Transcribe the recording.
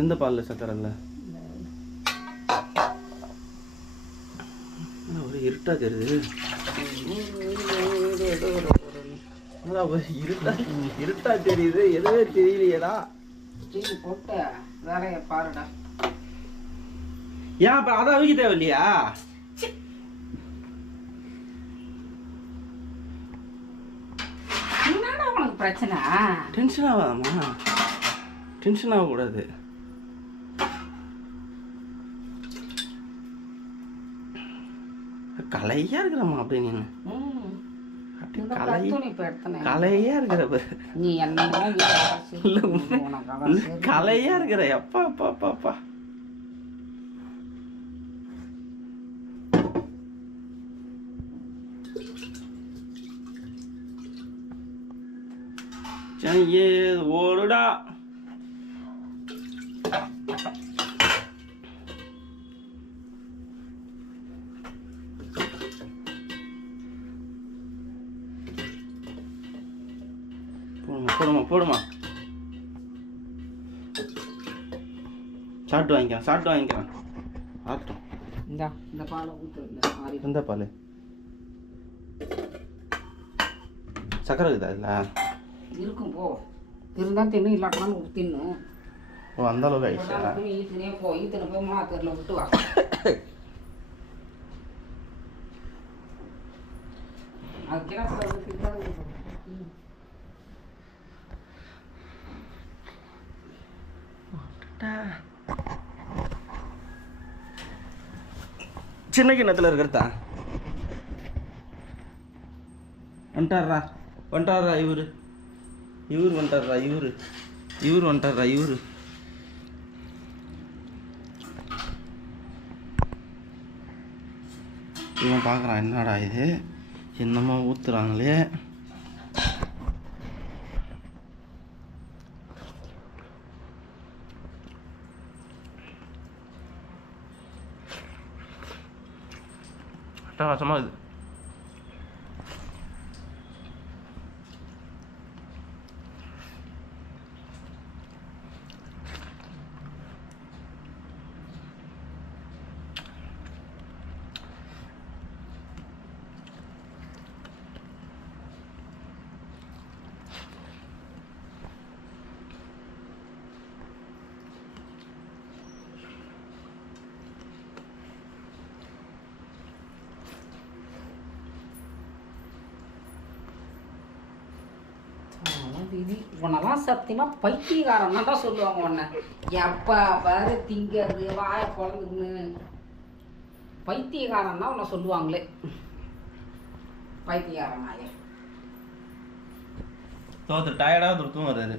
எந்த பாலில் சக்கரை இல்லை? ஒரு இருட்டாக தெரியுது. இருட்டாக தெரியுது, எதுவே தெரியலையேடா. போட்டு வேலையை பாருடா. ஏன் அப்போ அதை அவிக்க தேவையில்லையா? என்னடா உனக்கு பிரச்சனை? டென்ஷன் ஆகாதாம்மா, டென்ஷன் ஆகக்கூடாது. கலையா இருக்கிறம்மா அப்படி நீ கலையா இருக்கிற நீ என்ன கலையா இருக்கிற. அப்பா அப்பா அப்பா அப்பா ஓடுடா. போடுமா போடுமா. சாப்பிட்டு வாங்கிக்கிறேன். ஆகட்டும். இந்த பாலை ஊற்று. எந்த பால்? சக்கரை இருக்குதா அதில்? இருக்கும். போ இருந்தால் தின்னு, இல்லாட்டாலும் தின்னு. ஓ, அந்த அளவுக்கு ஆயிடுச்சா? ஈத்துனே போய் மாத்தரில் விட்டு வா. சின்ன கிண்ணத்தில் இருக்கிறதா? வந்துட்டாரா இவர் வந்துட்டாரா. இவன் பார்க்குறான், என்னடா இது என்னமோ ஊற்றுறாங்களே. அட்டகாசமாக இது. உன்னெல்லாம் சத்தியமா பைத்தியக்காரன் தான் சொல்லுவாங்க. உன்னை எப்ப பாரு திங்கிறது வாய குழந்தைன்னு பைத்தியக்காரன் தான் உன்னை சொல்லுவாங்களே. பைத்தியக்காரன் நாயே. டயர்டாக தூக்கம் வர்றாரு.